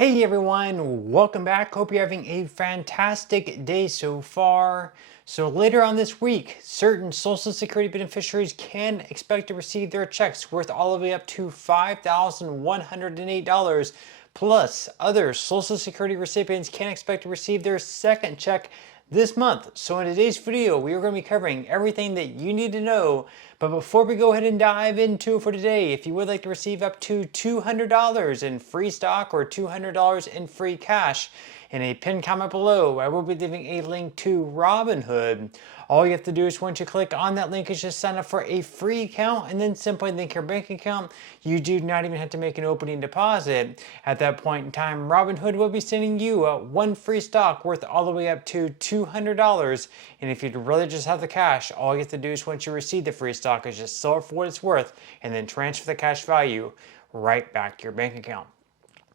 Hey everyone, welcome back. Hope you're having a fantastic day so far. So later on this week, certain Social Security beneficiaries can expect to receive their checks worth all the way up to $5,108. Plus, other Social Security recipients can expect to receive their second check this month. So in today's video, we are going to be covering everything that you need to know. But before we go ahead and dive into it for today, if you would like to receive up to $200 in free stock or $200 in free cash, in a pinned comment below, I will be leaving a link to Robinhood. All you have to do is once you click on that link is just sign up for a free account and then simply link your bank account. You do not even have to make an opening deposit. At that point in time, Robinhood will be sending you one free stock worth all the way up to $200. And if you'd rather just have the cash, all you have to do is once you receive the free stock is just sell it for what it's worth and then transfer the cash value right back to your bank account.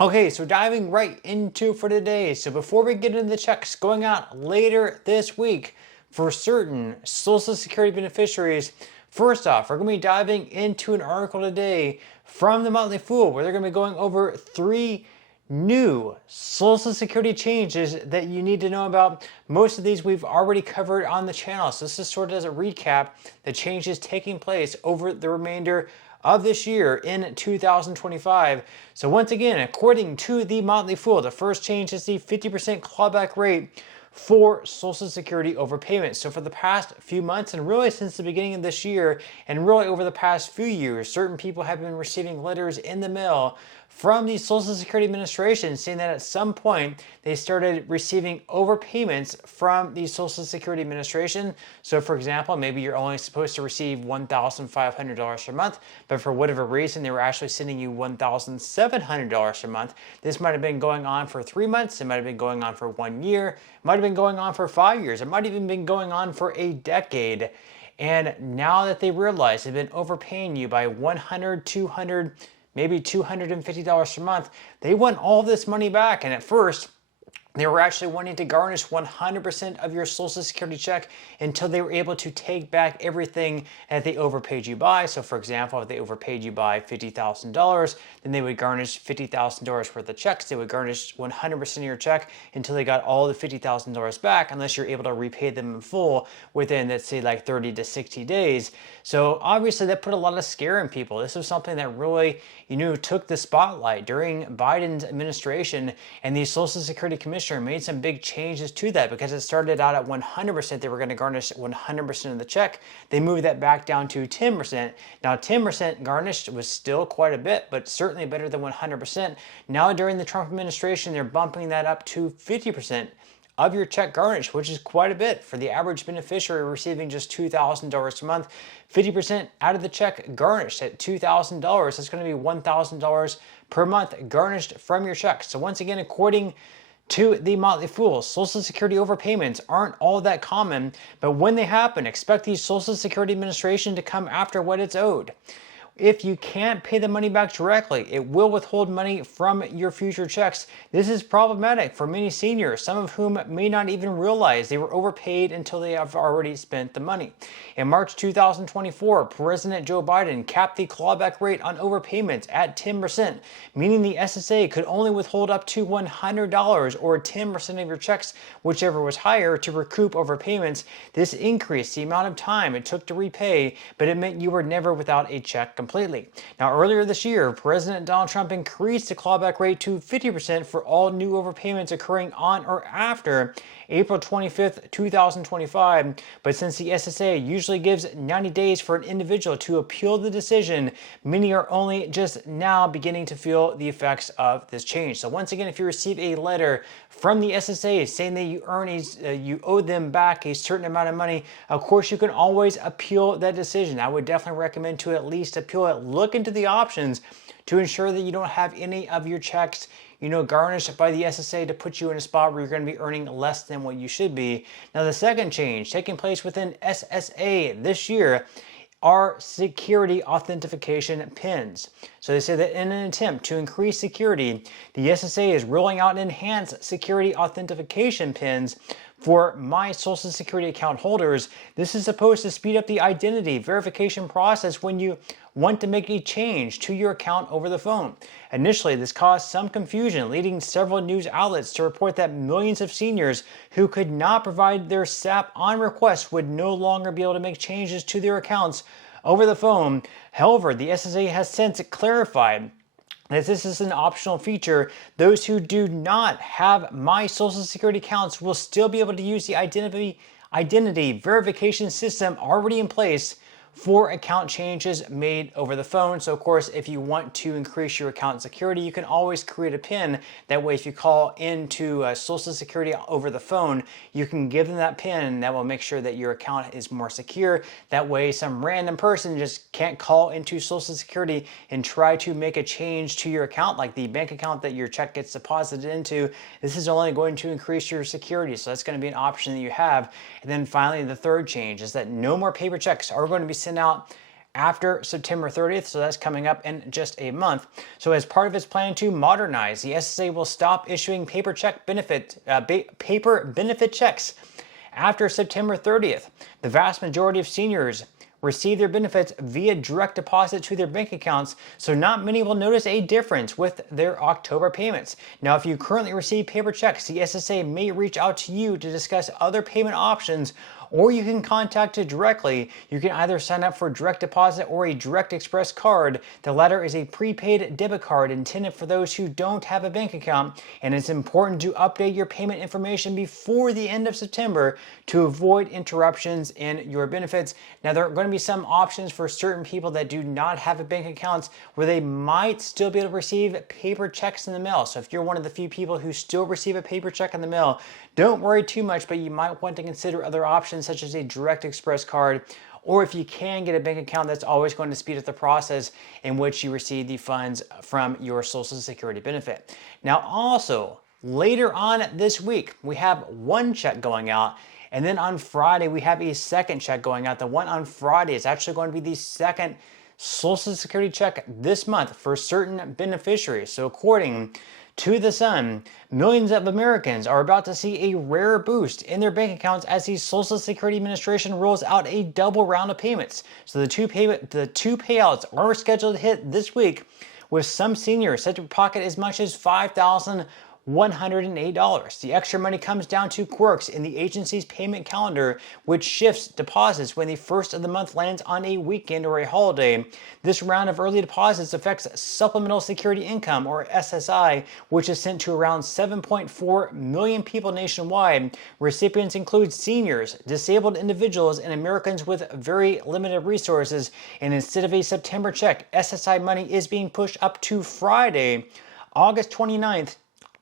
Okay, so diving right into for today. So before we get into the checks going out later this week for certain Social Security beneficiaries, first off, we're going to be diving into an article today from the Motley Fool where they're going to be going over 3 new Social Security changes that you need to know about. Most of these we've already covered on the channel, so this is sort of as a recap the changes taking place over the remainder of this year in 2025. So once again, according to the Motley Fool, the first change is the 50% clawback rate for Social Security overpayments. So for the past few months, and really since the beginning of this year, and really over the past few years, certain people have been receiving letters in the mail from the Social Security Administration saying that at some point they started receiving overpayments from the Social Security Administration. So for example, maybe you're only supposed to receive $1,500 a month, but for whatever reason they were actually sending you $1,700 a month. This might have been going on for 3 months, it might have been going on for 1 year, it might have been going on for 5 years, it might have even been going on for a decade. And now that they realize they've been overpaying you by $100, $200, maybe $250 a month, they want all this money back. And at first, they were actually wanting to garnish 100% of your Social Security check until they were able to take back everything that they overpaid you by. So for example, if they overpaid you by $50,000, then they would garnish $50,000 worth of checks. They would garnish 100% of your check until they got all the $50,000 back, unless you're able to repay them in full within, let's say, like 30 to 60 days. So obviously that put a lot of scare in people. This was something that really, took the spotlight during Biden's administration, and the Social Security Commission made some big changes to that because it started out at 100%. They were going to garnish 100% of the check. They moved that back down to 10%. Now 10% garnished was still quite a bit, but certainly better than 100%. Now during the Trump administration, they're bumping that up to 50% of your check garnished, which is quite a bit for the average beneficiary receiving just $2,000 a month. 50% out of the check garnished at $2,000. That's going to be $1,000 per month garnished from your check. So once again, according to the Motley Fool, Social Security overpayments aren't all that common, but when they happen, expect the Social Security Administration to come after what it's owed. If you can't pay the money back directly, it will withhold money from your future checks. This is problematic for many seniors, some of whom may not even realize they were overpaid until they have already spent the money. In March 2024, President Joe Biden capped the clawback rate on overpayments at 10%, meaning the SSA could only withhold up to $100 or 10% of your checks, whichever was higher, to recoup overpayments. This increased the amount of time it took to repay, but it meant you were never without a check completely. Now, earlier this year, President Donald Trump increased the clawback rate to 50% for all new overpayments occurring on or after April 25th, 2025. But since the SSA usually gives 90 days for an individual to appeal the decision, many are only just now beginning to feel the effects of this change. So once again, if you receive a letter from the SSA saying that you owe them back a certain amount of money, of course you can always appeal that decision. I would definitely recommend to at least appeal it. Look into the options to ensure that you don't have any of your checks garnished by the SSA to put you in a spot where you're going to be earning less than what you should be. Now, the second change taking place within SSA this year are security authentication pins. So they say that in an attempt to increase security, the SSA is rolling out enhanced security authentication pins For my Social Security account holders, this is supposed to speed up the identity verification process when you want to make a change to your account over the phone. Initially, this caused some confusion, leading several news outlets to report that millions of seniors who could not provide their SAP on request would no longer be able to make changes to their accounts over the phone. However, the SSA has since clarified as this is an optional feature, those who do not have My Social Security accounts will still be able to use the identity verification system already in place for account changes made over the phone. So of course, if you want to increase your account security, you can always create a PIN. That way, if you call into Social Security over the phone, you can give them that PIN and that will make sure that your account is more secure. That way, some random person just can't call into Social Security and try to make a change to your account, like the bank account that your check gets deposited into. This is only going to increase your security. So that's going to be an option that you have. And then finally, the third change is that no more paper checks are going to be sent out after September 30th, so that's coming up in just a month. So as part of its plan to modernize, the SSA will stop issuing paper benefit checks after September 30th. The vast majority of seniors receive their benefits via direct deposit to their bank accounts, so not many will notice a difference with their October payments. Now, if you currently receive paper checks, the SSA may reach out to you to discuss other payment options, or you can contact it directly. You can either sign up for direct deposit or a direct express card. The latter is a prepaid debit card intended for those who don't have a bank account, and it's important to update your payment information before the end of September to avoid interruptions in your benefits. Now, there are going to be some options for certain people that do not have a bank account where they might still be able to receive paper checks in the mail. So if you're one of the few people who still receive a paper check in the mail, don't worry too much, but you might want to consider other options such as a direct express card, or if you can get a bank account, that's always going to speed up the process in which you receive the funds from your Social Security benefit. Now, also, later on this week, we have one check going out, and then on Friday, we have a second check going out. The one on Friday is actually going to be the second Social Security check this month for certain beneficiaries. So according to The Sun, millions of Americans are about to see a rare boost in their bank accounts as the Social Security Administration rolls out a double round of payments. So the two payouts are scheduled to hit this week, with some seniors set to pocket as much as $5,108. The extra money comes down to quirks in the agency's payment calendar, which shifts deposits when the first of the month lands on a weekend or a holiday. This round of early deposits affects Supplemental Security Income, or SSI, which is sent to around 7.4 million people nationwide. Recipients include seniors, disabled individuals, and Americans with very limited resources. And instead of a September check, SSI money is being pushed up to Friday, August 29th,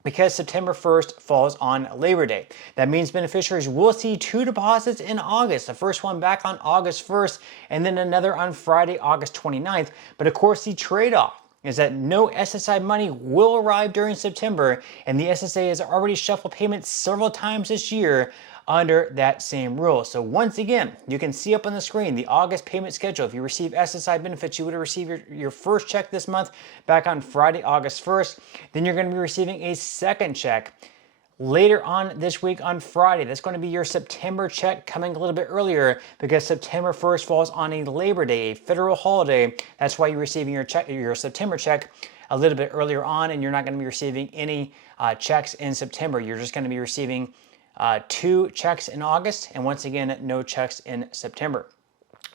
because September 1st falls on Labor Day. That means beneficiaries will see two deposits in August, the first one back on August 1st, and then another on Friday, August 29th. But of course, the trade-off is that no SSI money will arrive during September, and the SSA has already shuffled payments several times this year under that same rule. So once again, you can see up on the screen the August payment schedule. If you receive SSI benefits, you would have received your first check this month back on Friday, August 1st. Then you're going to be receiving a second check later on this week on Friday. That's going to be your September check coming a little bit earlier because September 1st falls on a Labor Day, a federal holiday. That's why you're receiving your September check a little bit earlier on, and you're not going to be receiving any checks in September. You're just going to be receiving two checks in August, and once again, no checks in September.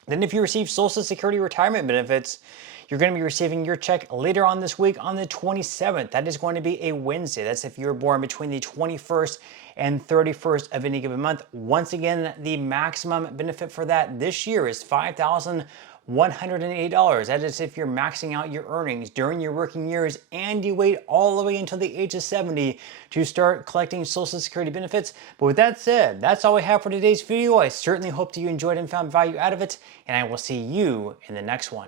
Then if you receive Social Security retirement benefits, you're going to be receiving your check later on this week on the 27th. That is going to be a Wednesday. That's if you're born between the 21st and 31st of any given month. Once again, the maximum benefit for that this year is $5,108. That is if you're maxing out your earnings during your working years and you wait all the way until the age of 70 to start collecting Social Security benefits. But with that said, that's all we have for today's video. I certainly hope that you enjoyed and found value out of it, and I will see you in the next one.